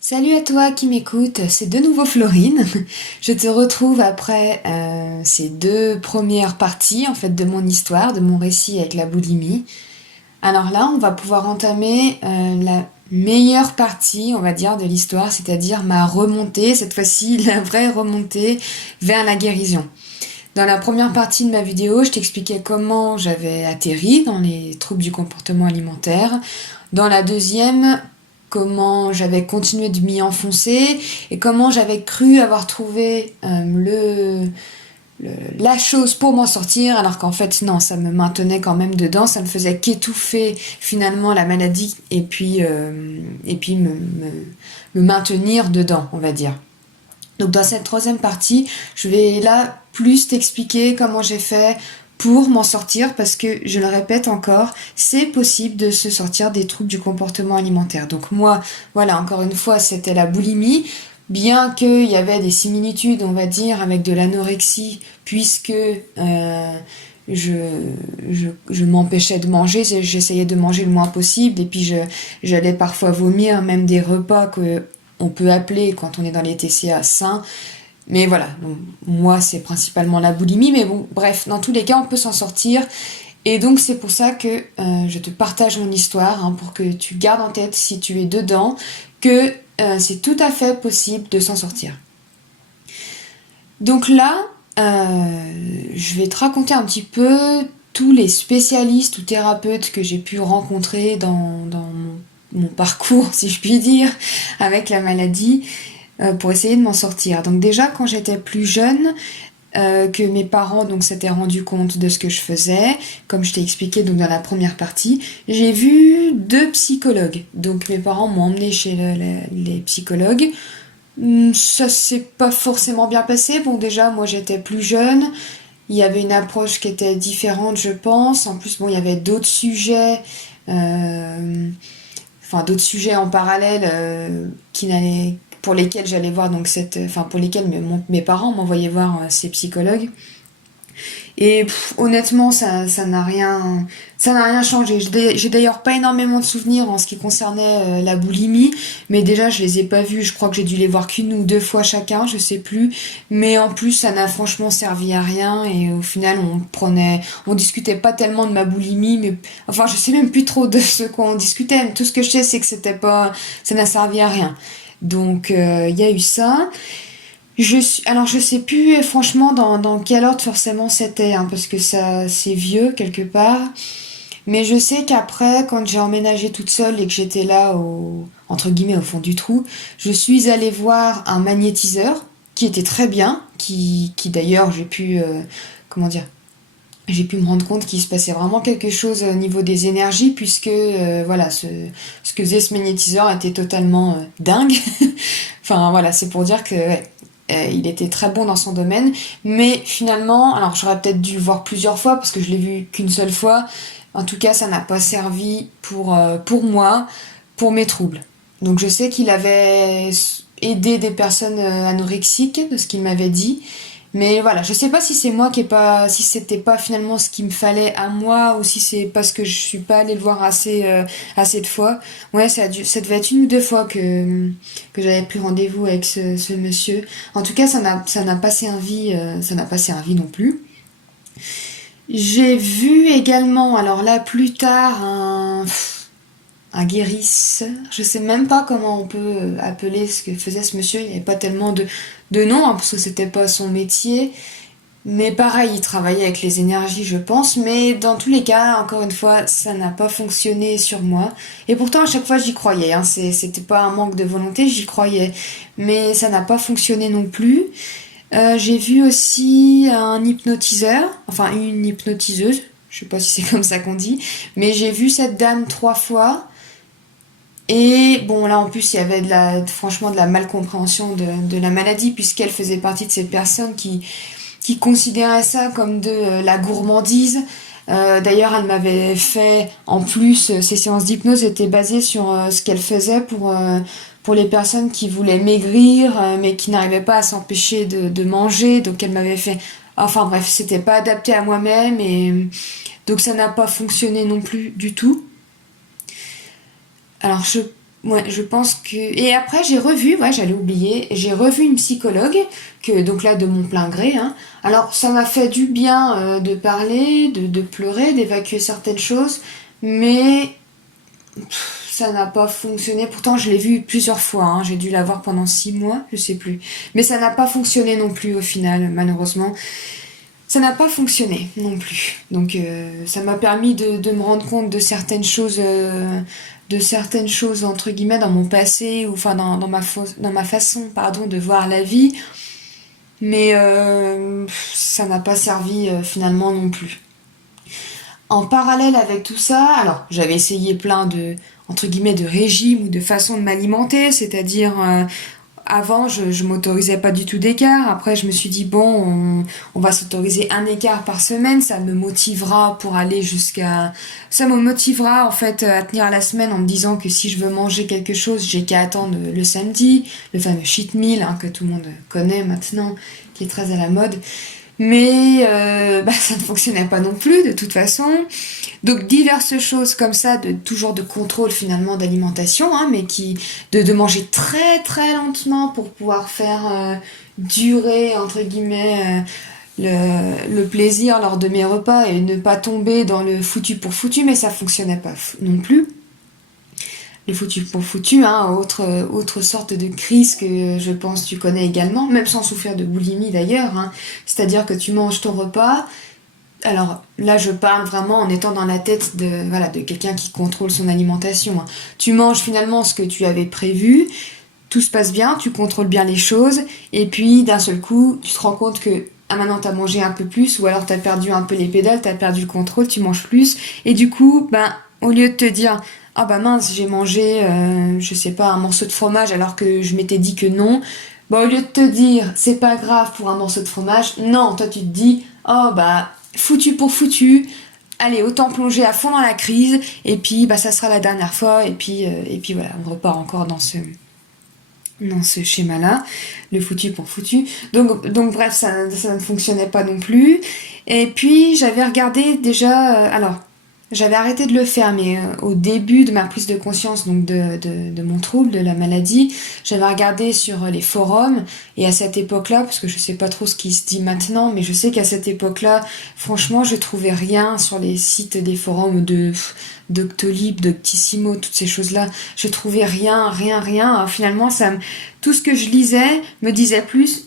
Salut à toi qui m'écoute, c'est de nouveau Florine. Je te retrouve après ces deux premières parties en fait de mon histoire, de mon récit avec la boulimie. Alors là, on va pouvoir entamer la meilleure partie, on va dire, de l'histoire, c'est-à-dire ma remontée, cette fois-ci la vraie remontée vers la guérison. Dans la première partie de ma vidéo, je t'expliquais comment j'avais atterri dans les troubles du comportement alimentaire. Dans la deuxième, comment j'avais continué de m'y enfoncer et comment j'avais cru avoir trouvé la chose pour m'en sortir, alors qu'en fait non, ça me maintenait quand même dedans, ça ne faisait qu'étouffer finalement la maladie et puis me maintenir dedans, on va dire. Donc dans cette troisième partie, je vais là plus t'expliquer comment j'ai fait pour m'en sortir, parce que, je le répète encore, c'est possible de se sortir des troubles du comportement alimentaire. Donc moi, voilà, encore une fois, c'était la boulimie, bien qu'il y avait des similitudes, on va dire, avec de l'anorexie, puisque je m'empêchais de manger, j'essayais de manger le moins possible, et puis j'allais parfois vomir, même des repas que on peut appeler, quand on est dans les TCA, sains. Mais voilà, donc, moi c'est principalement la boulimie, mais bon, bref, dans tous les cas on peut s'en sortir. Et donc c'est pour ça que je te partage mon histoire, hein, pour que tu gardes en tête, si tu es dedans, que c'est tout à fait possible de s'en sortir. Donc là, je vais te raconter un petit peu tous les spécialistes ou thérapeutes que j'ai pu rencontrer dans mon parcours, si je puis dire, avec la maladie, pour essayer de m'en sortir. Donc déjà, quand j'étais plus jeune, que mes parents donc s'étaient rendus compte de ce que je faisais, comme je t'ai expliqué donc dans la première partie, j'ai vu 2 psychologues. Donc mes parents m'ont emmené chez les psychologues. Ça s'est pas forcément bien passé. Bon, déjà, moi j'étais plus jeune. Il y avait une approche qui était différente, je pense. En plus, bon, il y avait d'autres sujets, d'autres sujets en parallèle, pour lesquels j'allais voir donc pour lesquels mes parents m'envoyaient voir ces psychologues. Et honnêtement, ça n'a rien changé. J'ai d'ailleurs pas énormément de souvenirs en ce qui concernait la boulimie, mais déjà je les ai pas vus. Je crois que j'ai dû les voir qu'une ou deux fois chacun, je sais plus. Mais en plus, ça n'a franchement servi à rien, et au final, on discutait pas tellement de ma boulimie, mais enfin, je sais même plus trop de ce qu'on discutait. Mais tout ce que je sais, c'est que ça n'a servi à rien. Donc, y a eu ça. Alors je sais plus franchement dans quel ordre forcément c'était, hein, parce que ça c'est vieux quelque part. Mais je sais qu'après, quand j'ai emménagé toute seule et que j'étais là entre guillemets au fond du trou, je suis allée voir un magnétiseur qui était très bien, qui d'ailleurs comment dire, j'ai pu me rendre compte qu'il se passait vraiment quelque chose au niveau des énergies, puisque voilà, ce que faisait ce magnétiseur était totalement dingue. Enfin voilà, c'est pour dire que ouais, il était très bon dans son domaine, mais finalement, alors j'aurais peut-être dû le voir plusieurs fois parce que je l'ai vu qu'une seule fois. En tout cas, ça n'a pas servi pour moi, pour mes troubles. Donc je sais qu'il avait aidé des personnes anorexiques, de ce qu'il m'avait dit. Mais voilà, je sais pas si c'est moi si c'était pas finalement ce qu'il me fallait à moi, ou si c'est parce que je suis pas allée le voir assez de fois. Ouais, ça devait être une ou deux fois que j'avais pris rendez-vous avec ce monsieur. En tout cas, ça n'a pas servi, non plus. J'ai vu également, alors là plus tard, un guérisseur. Je sais même pas comment on peut appeler ce que faisait ce monsieur. Il n'y avait pas tellement de nom, hein, parce que c'était pas son métier. Mais pareil, il travaillait avec les énergies, je pense. Mais dans tous les cas, encore une fois, ça n'a pas fonctionné sur moi. Et pourtant, à chaque fois, j'y croyais, hein. C'était pas un manque de volonté, j'y croyais. Mais ça n'a pas fonctionné non plus. J'ai vu aussi un hypnotiseur, enfin une hypnotiseuse. Je sais pas si c'est comme ça qu'on dit. Mais j'ai vu cette dame 3 fois. Et bon, là en plus, il y avait franchement de la malcompréhension de la maladie, puisqu'elle faisait partie de ces personnes qui considéraient ça comme de la gourmandise. D'ailleurs, elle m'avait fait, en plus, ces séances d'hypnose étaient basées sur ce qu'elle faisait pour les personnes qui voulaient maigrir, mais qui n'arrivaient pas à s'empêcher de manger. Donc elle m'avait fait Enfin bref, c'était pas adapté à moi-même et donc ça n'a pas fonctionné non plus du tout. Alors je pense que et après j'ai revu, ouais j'allais oublier, j'ai revu une psychologue que donc là de mon plein gré. Hein. Alors ça m'a fait du bien de parler, de pleurer, d'évacuer certaines choses, mais ça n'a pas fonctionné. Pourtant je l'ai vue plusieurs fois. Hein. J'ai dû la voir pendant 6 mois, je sais plus. Mais ça n'a pas fonctionné non plus au final, malheureusement. Ça n'a pas fonctionné non plus. Donc ça m'a permis de me rendre compte de certaines choses entre guillemets dans mon passé ou enfin dans ma façon pardon de voir la vie. Mais ça n'a pas servi finalement non plus. En parallèle avec tout ça, alors j'avais essayé plein de entre guillemets de régimes ou de façons de m'alimenter, c'est-à-dire avant, je m'autorisais pas du tout d'écart. Après, je me suis dit, bon, on va s'autoriser un écart par semaine. Ça me motivera pour aller jusqu'à... Ça me motivera, en fait, à tenir la semaine en me disant que si je veux manger quelque chose, j'ai qu'à attendre le samedi. Le fameux cheat meal, hein, que tout le monde connaît maintenant, qui est très à la mode. Mais ça ne fonctionnait pas non plus, de toute façon. Donc diverses choses comme ça, toujours de contrôle finalement d'alimentation, hein, mais de manger très très lentement pour pouvoir faire durer entre guillemets le plaisir lors de mes repas et ne pas tomber dans le foutu pour foutu, mais ça fonctionnait pas non plus. Le foutu pour foutu, hein, autre sorte de crise que je pense tu connais également, même sans souffrir de boulimie d'ailleurs, hein. C'est-à-dire que tu manges ton repas. Alors là, je parle vraiment en étant dans la tête de quelqu'un qui contrôle son alimentation. Hein. Tu manges finalement ce que tu avais prévu, tout se passe bien, tu contrôles bien les choses, et puis d'un seul coup, tu te rends compte que maintenant t'as mangé un peu plus, ou alors t'as perdu un peu les pédales, t'as perdu le contrôle, tu manges plus, et du coup, au lieu de te dire ah bah mince, j'ai mangé, je sais pas, un morceau de fromage alors que je m'étais dit que non, au lieu de te dire c'est pas grave pour un morceau de fromage, non, toi tu te dis oh bah foutu pour foutu, allez autant plonger à fond dans la crise et puis ça sera la dernière fois et puis voilà on repart encore dans ce schéma-là, le foutu pour foutu. Donc bref, ça ne fonctionnait pas non plus. Et puis j'avais regardé déjà, alors j'avais arrêté de le faire, mais au début de ma prise de conscience donc de mon trouble, de la maladie, j'avais regardé sur les forums, et à cette époque-là, parce que je sais pas trop ce qui se dit maintenant, mais je sais qu'à cette époque-là, franchement, je trouvais rien sur les sites des forums Doctolib, Doctissimo, toutes ces choses-là. Je trouvais rien. Alors, finalement, tout ce que je lisais me disait plus,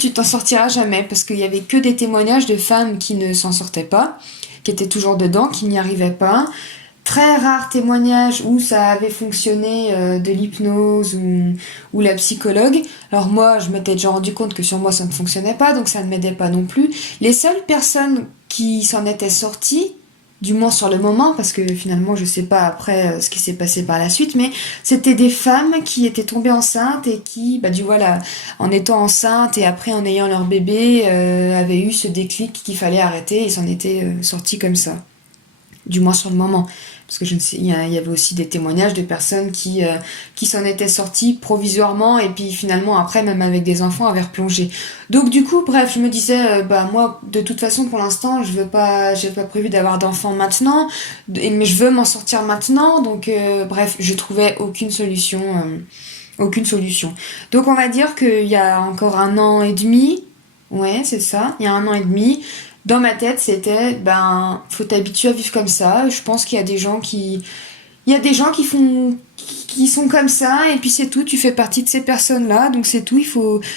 tu t'en sortiras jamais, parce qu'il y avait que des témoignages de femmes qui ne s'en sortaient pas, qui étaient toujours dedans, qui n'y arrivaient pas. Très rares témoignages où ça avait fonctionné de l'hypnose ou la psychologue. Alors moi, je m'étais déjà rendu compte que sur moi, ça ne fonctionnait pas, donc ça ne m'aidait pas non plus. Les seules personnes qui s'en étaient sorties, du moins sur le moment, parce que finalement je sais pas après ce qui s'est passé par la suite, mais c'était des femmes qui étaient tombées enceintes et qui, en étant enceintes et après en ayant leur bébé, avaient eu ce déclic qu'il fallait arrêter et s'en étaient sorties comme ça. Du moins sur le moment. Parce que je ne sais, il y avait aussi des témoignages de personnes qui s'en étaient sorties provisoirement et puis finalement après, même avec des enfants, avaient replongé. Donc du coup, bref, je me disais, moi, de toute façon, pour l'instant, j'ai pas prévu d'avoir d'enfants maintenant, mais je veux m'en sortir maintenant. Donc bref, je trouvais aucune solution. Aucune solution. Donc on va dire qu'il y a encore 1 an et demi, ouais, c'est ça, il y a 1 an et demi, dans ma tête, c'était, faut t'habituer à vivre comme ça. Je pense qu'il y a des gens il y a des gens qui sont comme ça, et puis c'est tout, tu fais partie de ces personnes-là, donc c'est tout,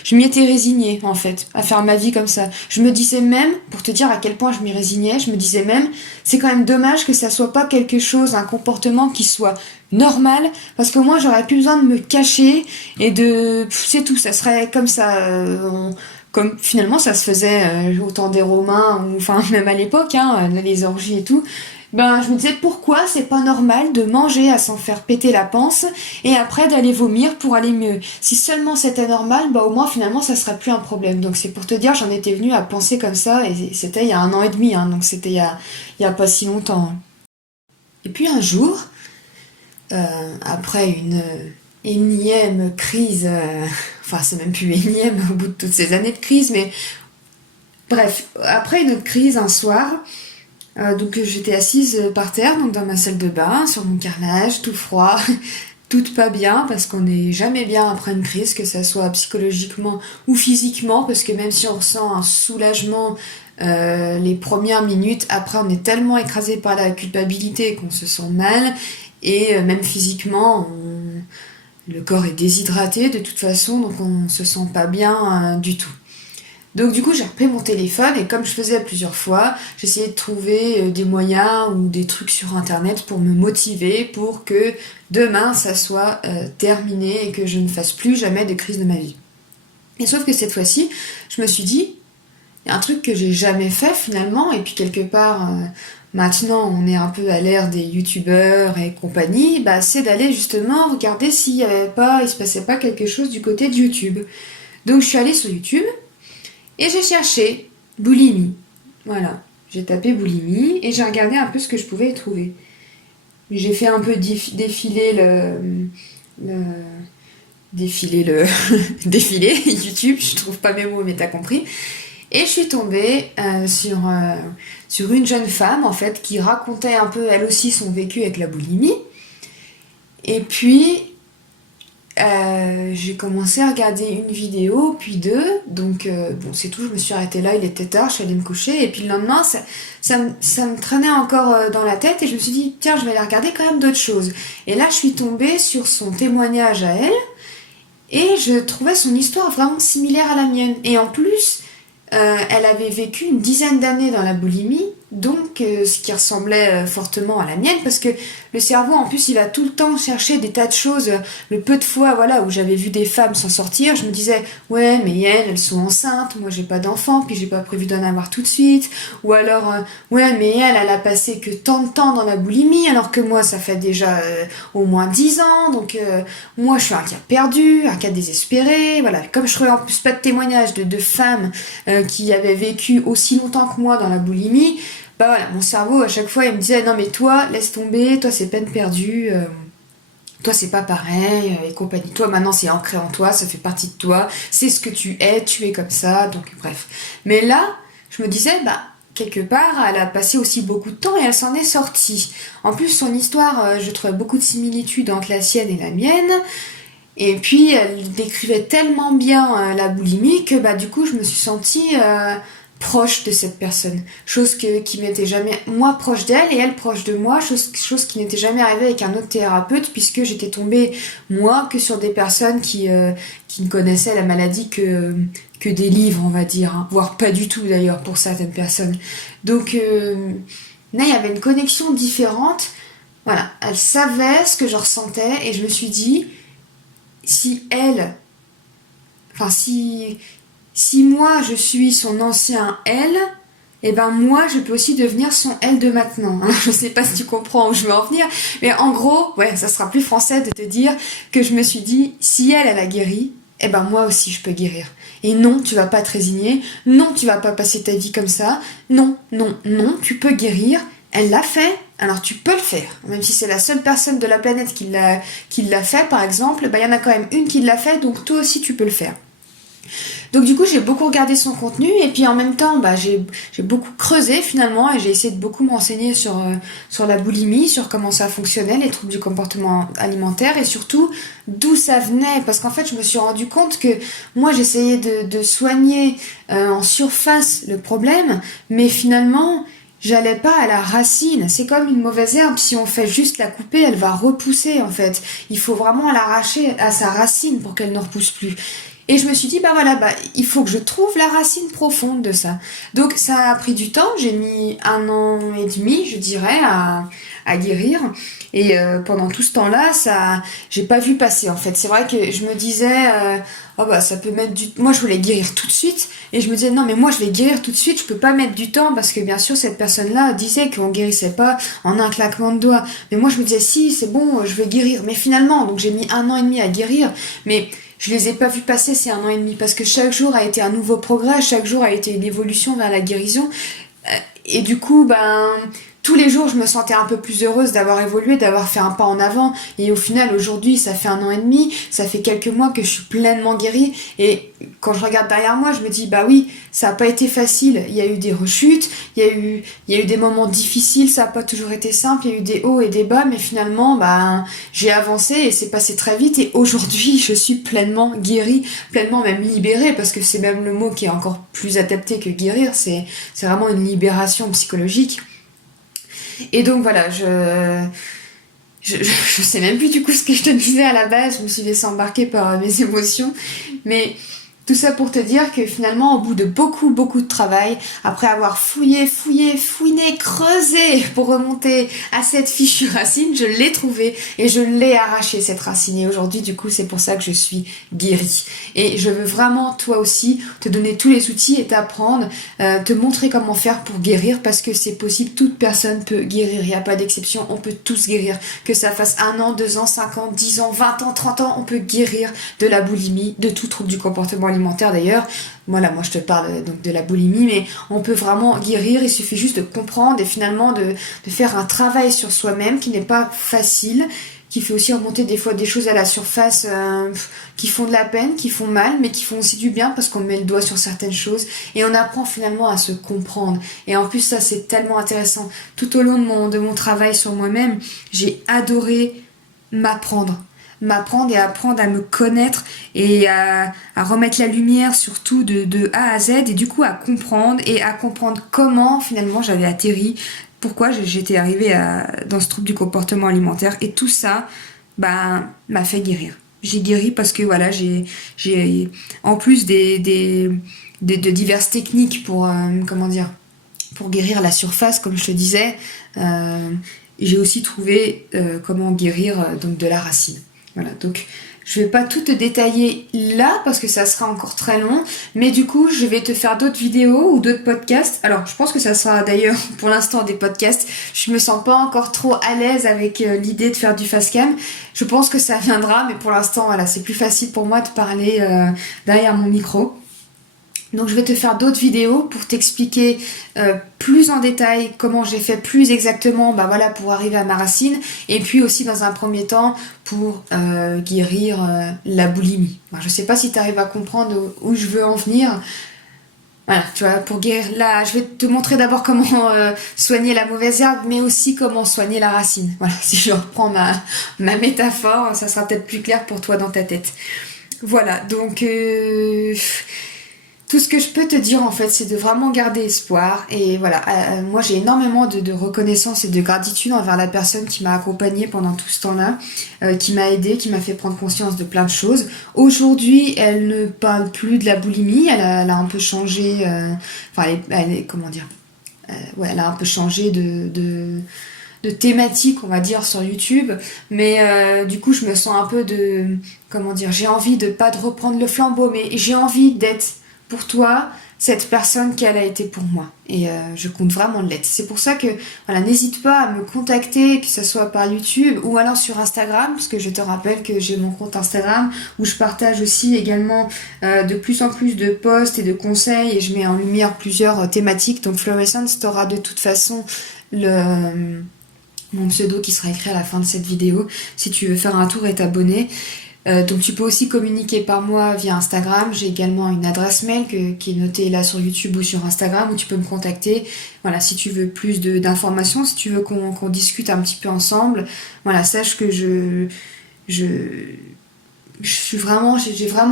je m'y étais résignée, en fait, à faire ma vie comme ça. Je me disais même, pour te dire à quel point je m'y résignais, je me disais même, c'est quand même dommage que ça soit pas quelque chose, un comportement qui soit normal, parce que moi, j'aurais plus besoin de me cacher, c'est tout, ça serait comme ça, comme finalement ça se faisait au temps des Romains, ou enfin même à l'époque, hein, les orgies et tout. Je me disais pourquoi c'est pas normal de manger à s'en faire péter la panse et après d'aller vomir pour aller mieux. Si seulement c'était normal, au moins finalement ça serait plus un problème. Donc c'est pour te dire, j'en étais venue à penser comme ça et c'était il y a 1 an et demi, hein, donc c'était il y a pas si longtemps. Et puis un jour, après une énième crise, enfin c'est même plus énième au bout de toutes ces années de crise, mais Bref, après une autre crise un soir, donc j'étais assise par terre, donc dans ma salle de bain, sur mon carrelage, tout froid, toute pas bien, parce qu'on n'est jamais bien après une crise, que ça soit psychologiquement ou physiquement, parce que même si on ressent un soulagement les premières minutes, après on est tellement écrasé par la culpabilité qu'on se sent mal, et même physiquement, le corps est déshydraté de toute façon, donc on se sent pas bien du tout. Donc du coup, j'ai repris mon téléphone et comme je faisais plusieurs fois, j'essayais de trouver des moyens ou des trucs sur internet pour me motiver pour que demain ça soit terminé et que je ne fasse plus jamais de crise de ma vie. Et sauf que cette fois-ci, je me suis dit, il y a un truc que j'ai jamais fait finalement, et puis quelque part, maintenant on est un peu à l'ère des youtubeurs et compagnie, bah, c'est d'aller justement regarder il se passait pas quelque chose du côté de YouTube. Donc je suis allée sur YouTube, et j'ai cherché boulimie. Voilà. J'ai tapé boulimie et j'ai regardé un peu ce que je pouvais y trouver. J'ai fait un peu défiler le défiler le défiler YouTube, je trouve pas mes mots mais t'as compris. Et je suis tombée sur une jeune femme en fait qui racontait un peu elle aussi son vécu avec la boulimie. Et puis j'ai commencé à regarder une vidéo, puis deux, donc bon c'est tout, je me suis arrêtée là, il était tard, je suis allée me coucher, et puis le lendemain ça me traînait encore dans la tête, et je me suis dit tiens je vais aller regarder quand même d'autres choses. Et là je suis tombée sur son témoignage à elle, et je trouvais son histoire vraiment similaire à la mienne, et en plus elle avait vécu une dizaine d'années dans la boulimie, donc ce qui ressemblait fortement à la mienne, parce que le cerveau en plus il va tout le temps chercher des tas de choses. Le peu de fois voilà où j'avais vu des femmes s'en sortir, je me disais ouais mais elles sont enceintes, moi j'ai pas d'enfant, puis j'ai pas prévu d'en avoir tout de suite, ou alors ouais mais elle a passé que tant de temps dans la boulimie alors que moi ça fait déjà au moins 10 ans, donc moi je suis un cas perdu, un cas désespéré, voilà. Comme je trouvais en plus pas de témoignages de femmes qui avaient vécu aussi longtemps que moi dans la boulimie, bah voilà, mon cerveau à chaque fois il me disait non mais toi laisse tomber, toi c'est peine perdue, toi c'est pas pareil et compagnie, toi maintenant c'est ancré en toi, ça fait partie de toi, c'est ce que tu es comme ça, donc bref. Mais là je me disais bah quelque part elle a passé aussi beaucoup de temps et elle s'en est sortie. En plus son histoire je trouvais beaucoup de similitudes entre la sienne et la mienne. Et puis elle décrivait tellement bien la boulimie que bah du coup je me suis sentie proche de cette personne. Chose qui m'était jamais... Moi proche d'elle et elle proche de moi, chose qui n'était jamais arrivée avec un autre thérapeute puisque j'étais tombée moi que sur des personnes qui ne connaissaient la maladie que des livres on va dire, hein. Voire pas du tout d'ailleurs pour certaines personnes. Donc là il y avait une connexion différente. Voilà, elle savait ce que je ressentais et je me suis dit si elle, enfin si moi je suis son ancien elle, et ben moi je peux aussi devenir son elle de maintenant. Hein. Je sais pas si tu comprends où je veux en venir, mais en gros, ouais, ça sera plus français de te dire que je me suis dit si elle a guéri, et ben moi aussi je peux guérir. Et non, tu vas pas te résigner, non, tu vas pas passer ta vie comme ça, non, non, non, tu peux guérir. Elle l'a fait, alors tu peux le faire. Même si c'est la seule personne de la planète qui l'a fait, par exemple, bah, y en a quand même une qui l'a fait, donc toi aussi tu peux le faire. Donc du coup j'ai beaucoup regardé son contenu et puis en même temps bah, j'ai beaucoup creusé finalement et j'ai essayé de beaucoup me renseigner sur la boulimie, sur comment ça fonctionnait, les troubles du comportement alimentaire et surtout d'où ça venait, parce qu'en fait je me suis rendu compte que moi j'essayais de soigner en surface le problème, mais finalement j'allais pas à la racine. C'est comme une mauvaise herbe, si on fait juste la couper elle va repousser en fait, il faut vraiment l'arracher à sa racine pour qu'elle ne repousse plus. Et je me suis dit, bah voilà, bah, il faut que je trouve la racine profonde de ça. Donc ça a pris du temps, j'ai mis 1 an et demi, je dirais, à guérir. Et pendant tout ce temps-là, j'ai pas vu passer en fait. C'est vrai que je me disais, oh bah ça peut mettre du... Moi je voulais guérir tout de suite. Et je me disais, non mais moi je vais guérir tout de suite, je peux pas mettre du temps parce que bien sûr cette personne-là disait qu'on guérissait pas en un claquement de doigts. Mais moi je me disais, si c'est bon, je vais guérir. Mais finalement, donc j'ai mis 1 an et demi à guérir. Mais je les ai pas vus passer ces 1 an et demi parce que chaque jour a été un nouveau progrès, chaque jour a été une évolution vers la guérison. Et du coup, ben, tous les jours, je me sentais un peu plus heureuse d'avoir évolué, d'avoir fait un pas en avant. Et au final, aujourd'hui, ça fait 1 an et demi, ça fait quelques mois que je suis pleinement guérie. Et quand je regarde derrière moi, je me dis, bah oui, ça n'a pas été facile. Il y a eu des rechutes, il y a eu des moments difficiles, ça n'a pas toujours été simple. Il y a eu des hauts et des bas, mais finalement, bah, j'ai avancé et c'est passé très vite. Et aujourd'hui, je suis pleinement guérie, pleinement même libérée, parce que c'est même le mot qui est encore plus adapté que guérir. C'est vraiment une libération psychologique. Et donc voilà, je sais même plus du coup ce que je te disais à la base, je me suis laissée embarquer par mes émotions, mais tout ça pour te dire que finalement, au bout de beaucoup de travail, après avoir fouillé, creusé pour remonter à cette fichue racine, je l'ai trouvée et je l'ai arrachée cette racine. Et aujourd'hui, du coup, c'est pour ça que je suis guérie. Et je veux vraiment, toi aussi, te donner tous les outils et t'apprendre, te montrer comment faire pour guérir, parce que c'est possible, toute personne peut guérir, il n'y a pas d'exception, on peut tous guérir. Que ça fasse 1 an, 2 ans, 5 ans, 10 ans, 20 ans, 30 ans, on peut guérir de la boulimie, de tout trouble du comportement alimentaire d'ailleurs. Voilà, moi je te parle donc de la boulimie, mais on peut vraiment guérir, il suffit juste de comprendre et finalement de faire un travail sur soi-même qui n'est pas facile, qui fait aussi remonter des fois des choses à la surface qui font de la peine, qui font mal, mais qui font aussi du bien parce qu'on met le doigt sur certaines choses et on apprend finalement à se comprendre. Et en plus ça c'est tellement intéressant. Tout au long de mon travail sur moi-même, j'ai adoré m'apprendre et apprendre à me connaître et à remettre la lumière surtout de A à Z, et du coup à comprendre comment finalement j'avais atterri, pourquoi j'étais arrivée dans ce trouble du comportement alimentaire, et tout ça m'a fait guérir. J'ai guéri parce que voilà, j'ai en plus de diverses techniques pour pour guérir la surface, comme je te disais, j'ai aussi trouvé comment guérir donc de la racine. Voilà, donc je vais pas tout te détailler là parce que ça sera encore très long, mais du coup je vais te faire d'autres vidéos ou d'autres podcasts. Alors je pense que ça sera d'ailleurs pour l'instant des podcasts. Je me sens pas encore trop à l'aise avec l'idée de faire du face cam. Je pense que ça viendra, mais pour l'instant voilà, c'est plus facile pour moi de parler derrière mon micro. Donc je vais te faire d'autres vidéos pour t'expliquer plus en détail comment j'ai fait plus exactement pour arriver à ma racine, et puis aussi dans un premier temps pour guérir la boulimie. Je sais pas si tu arrives à comprendre où je veux en venir. Voilà, tu vois, pour guérir là, je vais te montrer d'abord comment soigner la mauvaise herbe, mais aussi comment soigner la racine. Voilà, si je reprends ma métaphore, ça sera peut-être plus clair pour toi dans ta tête. Voilà, donc tout ce que je peux te dire en fait, c'est de vraiment garder espoir. Et voilà, moi j'ai énormément de reconnaissance et de gratitude envers la personne qui m'a accompagnée pendant tout ce temps-là, qui m'a aidée, qui m'a fait prendre conscience de plein de choses. Aujourd'hui, elle ne parle plus de la boulimie, elle a un peu changé, elle a un peu changé de thématique, on va dire, sur YouTube, mais du coup je me sens un peu j'ai envie de pas de reprendre le flambeau, mais j'ai envie d'être pour toi cette personne qu'elle a été pour moi, et je compte vraiment l'être. C'est pour ça que voilà, n'hésite pas à me contacter, que ce soit par YouTube ou alors sur Instagram, parce que je te rappelle que j'ai mon compte Instagram où je partage aussi également de plus en plus de posts et de conseils, et je mets en lumière plusieurs thématiques. Donc Florescence, t'auras de toute façon mon pseudo qui sera écrit à la fin de cette vidéo si tu veux faire un tour et t'abonner. Donc tu peux aussi communiquer par moi via Instagram. J'ai également une adresse mail qui est notée là sur YouTube ou sur Instagram, où tu peux me contacter. Voilà, si tu veux plus d'informations, si tu veux qu'on discute un petit peu ensemble. Voilà, sache que j'ai vraiment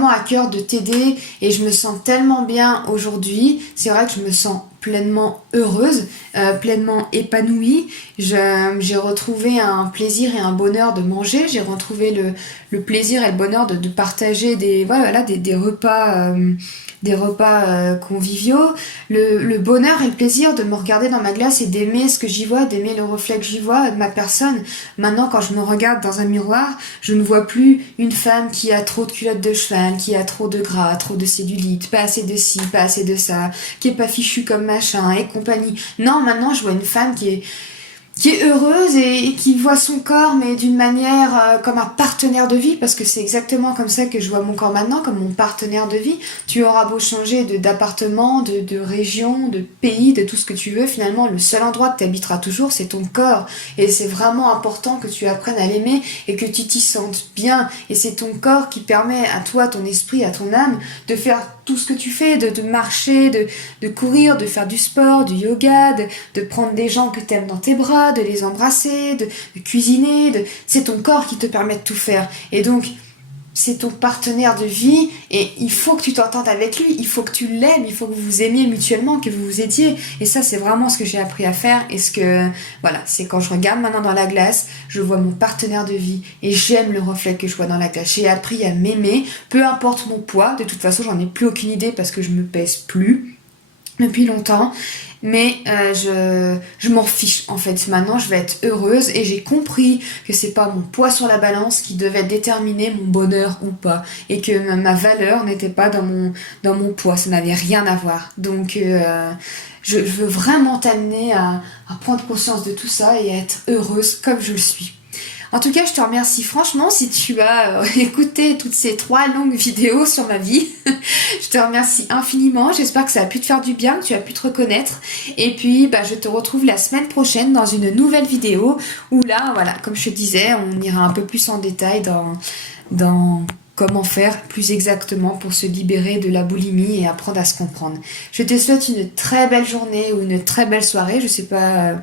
à cœur de t'aider, et je me sens tellement bien aujourd'hui. C'est vrai que je me sens pleinement heureuse, pleinement épanouie. J'ai retrouvé un plaisir et un bonheur de manger. J'ai retrouvé le plaisir et le bonheur de partager des repas conviviaux. Le bonheur et le plaisir de me regarder dans ma glace et d'aimer ce que j'y vois, d'aimer le reflet que j'y vois de ma personne. Maintenant, quand je me regarde dans un miroir, je ne vois plus une femme qui a trop de culottes de cheval, qui a trop de gras, trop de cellulite, pas assez de ci, pas assez de ça, qui est pas fichue comme machin et compagnie. Non, maintenant, je vois une femme qui est heureuse et qui voit son corps mais d'une manière comme un partenaire de vie, parce que c'est exactement comme ça que je vois mon corps maintenant, comme mon partenaire de vie. Tu auras beau changer d'appartement, de région, de pays, de tout ce que tu veux, finalement le seul endroit que tu habiteras toujours, c'est ton corps. Et c'est vraiment important que tu apprennes à l'aimer et que tu t'y sentes bien. Et c'est ton corps qui permet à toi, ton esprit, à ton âme de faire tout ce que tu fais, de marcher, de courir, de faire du sport, du yoga, de prendre des gens que tu aimes dans tes bras, de les embrasser, de cuisiner. C'est ton corps qui te permet de tout faire. Et donc, c'est ton partenaire de vie et il faut que tu t'entendes avec lui, il faut que tu l'aimes, il faut que vous vous aimiez mutuellement, que vous vous aidiez. Et ça, c'est vraiment ce que j'ai appris à faire. Et ce que, voilà, c'est quand je regarde maintenant dans la glace, je vois mon partenaire de vie et j'aime le reflet que je vois dans la glace. J'ai appris à m'aimer, peu importe mon poids. De toute façon, j'en ai plus aucune idée parce que je me pèse plus depuis longtemps, mais je m'en fiche en fait. Maintenant, je vais être heureuse et j'ai compris que c'est pas mon poids sur la balance qui devait déterminer mon bonheur ou pas, et que ma valeur n'était pas dans mon poids, ça n'avait rien à voir. Donc, je veux vraiment t'amener à prendre conscience de tout ça et à être heureuse comme je le suis. En tout cas, je te remercie franchement si tu as écouté toutes ces 3 longues vidéos sur ma vie. Je te remercie infiniment. J'espère que ça a pu te faire du bien, que tu as pu te reconnaître. Et puis, je te retrouve la semaine prochaine dans une nouvelle vidéo où là, voilà, comme je te disais, on ira un peu plus en détail dans comment faire plus exactement pour se libérer de la boulimie et apprendre à se comprendre. Je te souhaite une très belle journée ou une très belle soirée. Je sais pas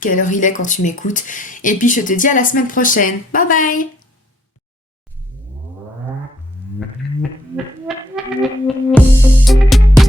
quelle heure il est quand tu m'écoutes. Et puis je te dis à la semaine prochaine. Bye bye!